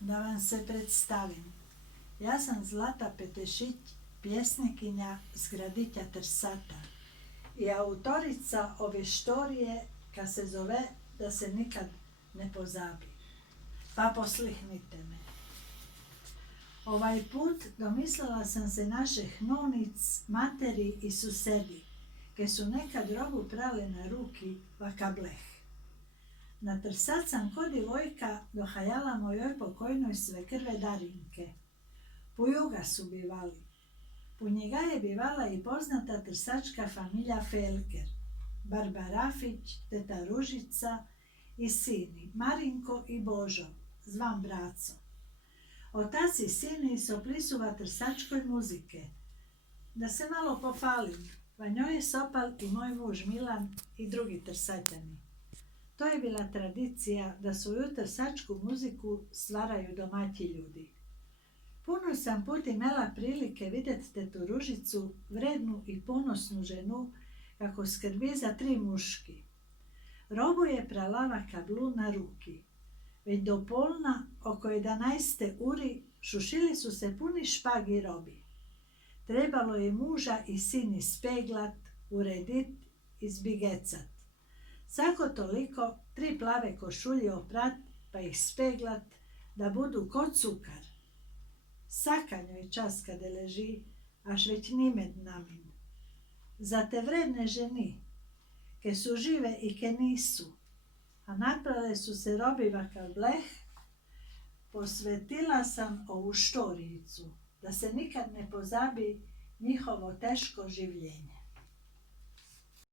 Da vam se predstavim. Ja sam Zlata Petešić, pjesnikinja s gradića Trsata i autorica ove štorije ka se zove Da se nikad ne pozabi. Pa poslihnite me. Ovaj put domislila sam se naših nonic, materi i susedi, ke su nekad robu prale na ruki vaka bleh. Na Trsat sam ko divojka dohajala mojoj pokojnoj svekrve Darinke. Pujuga su bivali. Po njega je bivala i poznata trsačka familija Felker, Barbarafić, teta Ružica i sini, Marinko i Božo, zvan Braco. Otac i sini soplisuva trsačkoj muzike. Da se malo pofalim, pa njoj je sopal i moj muž Milan i drugi trsatjani. To je bila tradicija da svoju trsačku muziku stvaraju domaći ljudi. Puno sam put imela prilike vidjeti tetu Ružicu, vrednu i ponosnu ženu, kako skrbi za 3 muški. Robu je pralava kablu na ruki. Već do polna, oko 11 uri, šušili su se puni špagi robi. Trebalo je muža i sin ispeglat, uredit i zbigecat. Svako toliko 3 plave košulje oprat, pa ih speglat, da budu ko cukar. Sakanjoj čas kada leži, až već nimed namin. Za te vredne ženi, ke su žive i ke nisu, a naprale su se robi vakav bleh, posvetila sam ovu štorijicu, da se nikad ne pozabi njihovo teško življenje.